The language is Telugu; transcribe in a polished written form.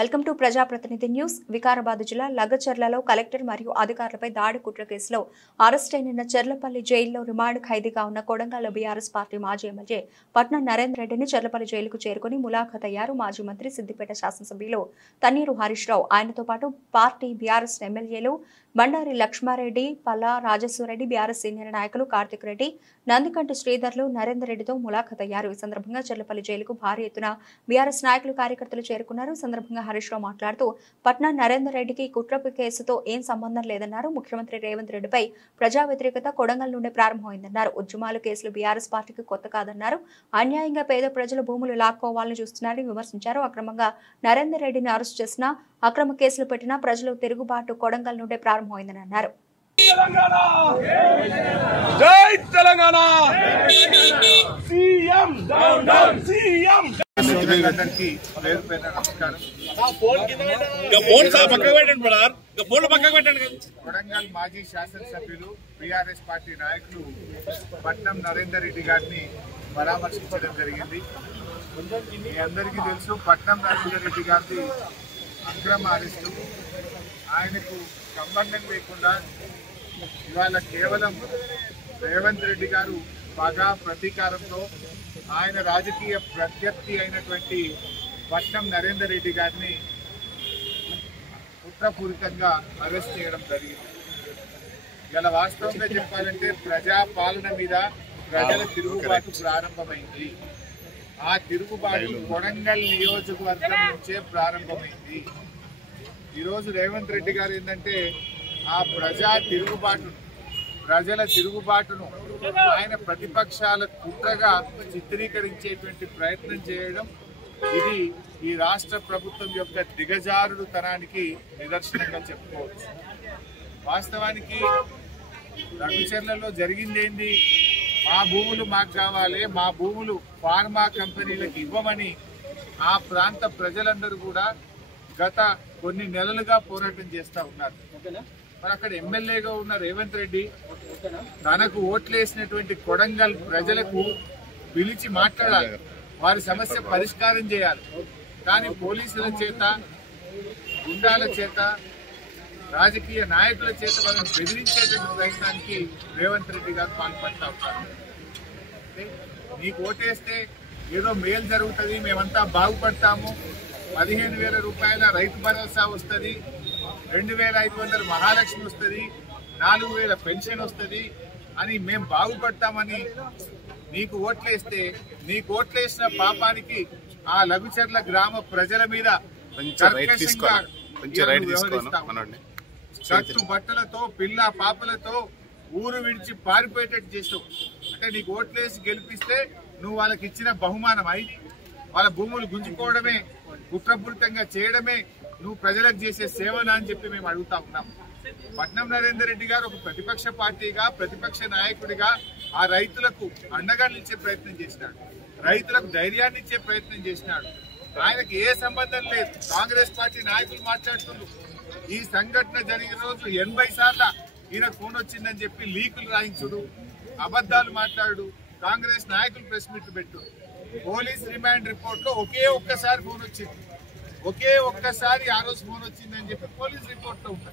వెల్కమ్ టు ప్రజాప్రతినిధి న్యూస్. వికారాబాద్ జిల్లా లగచర్లలో కలెక్టర్ మరియు అధికారులపై దాడి కుట్ర కేసులో అరెస్ట్ అయిన చెర్లపల్లి జైల్లో రిమాండ్ ఖైదీగా ఉన్న కొడంగల్ బీఆర్ఎస్ పార్టీ మాజీ ఎమ్మెల్యే పట్నం నరేందర్ రెడ్డిని చెర్లపల్లి జైలుకు చేరుకుని ములాఖత్ అయ్యారు మాజీ మంత్రి సిద్దిపేట శాసనసభ్యులు తన్నీరు హరీష్ రావు. ఆయనతో పాటు పార్టీ బీఆర్ఎస్ ఎమ్మెల్యేలు బండారి లక్ష్మారెడ్డి, పల్లా రాజేశ్వరరెడ్డి, బీఆర్ఎస్ సీనియర్ నాయకులు కార్తిక్ రెడ్డి, నందికంటి శ్రీధర్లు నరేందర్ రెడ్డితో ములాఖత్ అయ్యారు. ఈ సందర్భంగా చెర్లపల్లి జైలుకు భారీ ఎత్తున బీఆర్ఎస్ నాయకులు కార్యకర్తలు చేరుకున్నారు. ఈ సందర్భంగా హరీష్ రావు మాట్లాడుతూ పట్నం నరేందర్ రెడ్డికి కుట్రపు కేసుతో ఏం సంబంధం లేదన్నారు. ముఖ్యమంత్రి రేవంత్ రెడ్డిపై ప్రజా వ్యతిరేకత కొడంగల్ నుండే ప్రారంభమైందన్నారు. ఉద్యమాలు కేసులు బీఆర్ఎస్ పార్టీకి కొత్త కాదన్నారు. అన్యాయంగా పేద ప్రజల భూములు లాక్కోవాలని చూస్తున్నారని విమర్శించారు. అక్రమంగా నరేందర్ రెడ్డిని అరెస్ట్ చేసినా, అక్రమ కేసులు పెట్టినా ప్రజలు తిరుగుబాటు కొడంగల్ నుండే ప్రారంభమైందని అన్నారు. కొడంగల్ మాజీ శాసనసభ్యులు బీఆర్ఎస్ పార్టీ నాయకులు పట్నం నరేందర్ రెడ్డి గారిని పరామర్శించడం జరిగింది. మీ అందరికీ తెలుసు, పట్నం నరేందర్ రెడ్డి గారి అక్రమ అరెస్టు, ఆయనకు సంబంధం లేకుండా ఇవాళ కేవలం రేవంత్ రెడ్డి గారు బాగా ప్రతీకారంతో ఆయన రాజకీయ ప్రత్యర్థి అయినటువంటి పట్నం నరేందర్ రెడ్డి గారిని కుట్రపూరితంగా అరెస్ట్ చేయడం జరిగింది. ఇలా వాస్తవంగా చెప్పాలంటే ప్రజా పాలన మీద ప్రజల తిరుగుబాటు ప్రారంభమైంది. ఆ తిరుగుబాటు కొడంగల్ నియోజకవర్గం నుంచే ప్రారంభమైంది. ఈరోజు రేవంత్ రెడ్డి గారు ఏంటంటే ఆ ప్రజల తిరుగుబాటును ఆయన ప్రతిపక్షాల కుట్రగా చిత్రీకరించేటువంటి ప్రయత్నం చేయడం, ఇది ఈ రాష్ట్ర ప్రభుత్వం యొక్క దిగజారుడుతనానికి నిదర్శనంగా చెప్పుకోవచ్చు. వాస్తవానికి రఘుచర్లలో జరిగిందేంది, మా భూములు మాకు కావాలి, మా భూములు ఫార్మా కంపెనీలకు ఇవ్వమని ఆ ప్రాంత ప్రజలందరూ కూడా గత కొన్ని నెలలుగా పోరాటం చేస్తూ ఉన్నారు. మరి అక్కడ ఎమ్మెల్యేగా ఉన్న రేవంత్ రెడ్డి తనకు ఓట్లేసినటువంటి కొడంగల్ ప్రజలకు పిలిచి మాట్లాడాలి, వారి సమస్య పరిష్కారం చేయాలి. కానీ పోలీసుల చేత, గుండాల చేత, రాజకీయ నాయకుల చేత వాళ్ళని బెదిరించేటువంటి ప్రయత్నానికి రేవంత్ రెడ్డి గారు పాల్పడతా ఉంటారు. నీకు ఓటేస్తే ఏదో మేలు జరుగుతుంది, మేమంతా బాగుపడతాము, 15,000 రూపాయల రైతు భరోసా వస్తుంది, 2,500 మహాలక్ష్మి వస్తుంది, 4,000 పెన్షన్ వస్తుంది అని మేము బాగుపడతామని నీకు ఓట్లేస్తే, నీకు ఓట్లేసిన పాపానికి ఆ లఘుచర్ల గ్రామ ప్రజల మీద కట్టు బట్టలతో, పిల్ల పాపలతో ఊరు విడిచి పారిపోయేటట్టు చేసావు. అంటే నీకు ఓట్లేసి గెలిపిస్తే నువ్వు వాళ్ళకి ఇచ్చిన బహుమానం అయి వాళ్ళ భూములు గుంజుకోవడమే, కుట్రపూరితంగా చేయడమే నువ్వు ప్రజలకు చేసే సేవనా అని చెప్పి మేము అడుగుతా ఉన్నాం. పట్నం నరేందర్ రెడ్డి గారు ఒక ప్రతిపక్ష పార్టీగా, ప్రతిపక్ష నాయకుడిగా ఆ రైతులకు అండగా నిలిచే ప్రయత్నం చేసినాడు, రైతులకు ధైర్యాన్ని ఇచ్చే ప్రయత్నం చేసినాడు. ఆయనకు ఏ సంబంధం లేదు. కాంగ్రెస్ పార్టీ నాయకులు మాట్లాడుతున్నారు, ఈ సంఘటన జరిగిన రోజు 80 సార్లు ఈయనకు ఫోన్ వచ్చిందని చెప్పి లీకులు రాయించుడు, అబద్దాలు మాట్లాడు, కాంగ్రెస్ నాయకులు ప్రెస్ మీట్ పెట్టు. పోలీస్ రిమాండ్ రిపోర్ట్ లో ఒకే ఒక్కసారి ఫోన్ వచ్చింది, ఒకే ఒక్కసారి ఆ రోజు ఫోన్ వచ్చిందని చెప్పి పోలీస్ రిపోర్ట్ లో ఉంటుంది.